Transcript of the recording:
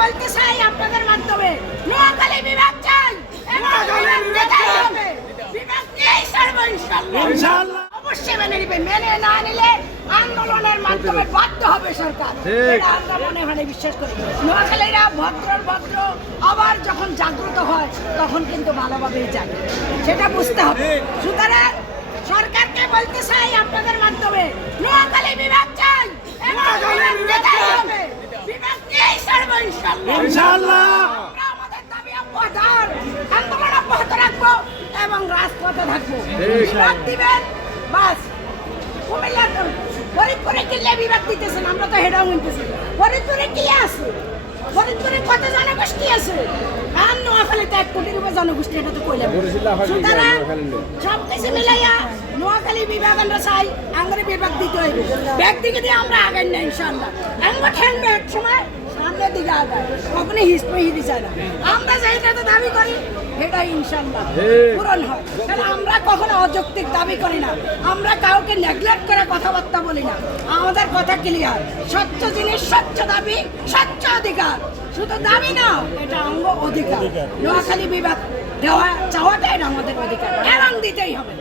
বলতে চাই আপনাদের মাধ্যমে নোয়াখালী বিভাগ চাই বিভাগ নিয়েই ছাড়বো ইনশাআল্লাহ। অবশ্যই মেনে নিবে, মেনে না নিলে আন্দোলনের মাধ্যমে বাধ্য হবে সরকার। এটা আমরা মনে মনে বিশ্বাস করি। নোয়াখালীরা ভদ্র আবার যখন জাগ্রত হয় তখন কিন্তু ভালোভাবেই যায়, সেটা বুঝতে হবে। সুতরাং সরকারকে বলতে চাই আপনাদের মাধ্যমে নোয়াখালী বিভাগ চাই বিভাগ নিয়েই ছাড়বো ইনশাআল্লাহ। আমরা আমাদের দাবি অব্যাহত আন্দোলন অব্যাহত রাখবো এবং রাজপথে থাকবো। বিভাগ দিবেন বাস। কুমিল্লা ফরিদপুরে কিনলে বিভাগ দিতেছেন, আমরা তো হেডাও নিতেছি। ফরিদপুরে কি আছে? ফরিদপুরে কত জনগোষ্ঠী আছে? আর নোয়াখালীতে 1 কোটির উপর জনগোষ্ঠী, এটা তো কইলাম। সুতরাং সব কিছু মিলাইয়া নোয়াখালী বিভাগ আমরা চাই, আঙ্গুরে বিভাগ দিতে হইবে। ব্যাগ দিকে দিয়ে আমরা আগাই না ইনশাআল্লাহ। আমরা ঠেলবে এক সময় সামনের দিকে আগায়, কখনই হিস্ট্রি চাই না। আমরা যেটা দাবি করি সেটা ইনশাআল্লাহ পূরণ হয়। কারণ আমরা কখনো অযৌক্তিক দাবি করি না, আমরা কাউকে নেগলেক্ট করে কথাবার্তা বলি না। আমাদের কথা ক্লিয়ার, স্বচ্ছ জিনিস স্বচ্ছ দাবি স্বচ্ছ অধিকার। শুধু দাবি না, এটা অঙ্গ অধিকার। নোয়াখালী বিভাগ দেওয়া চাওয়াটা এটা আমাদের অধিকার এবং দিতেই হবে।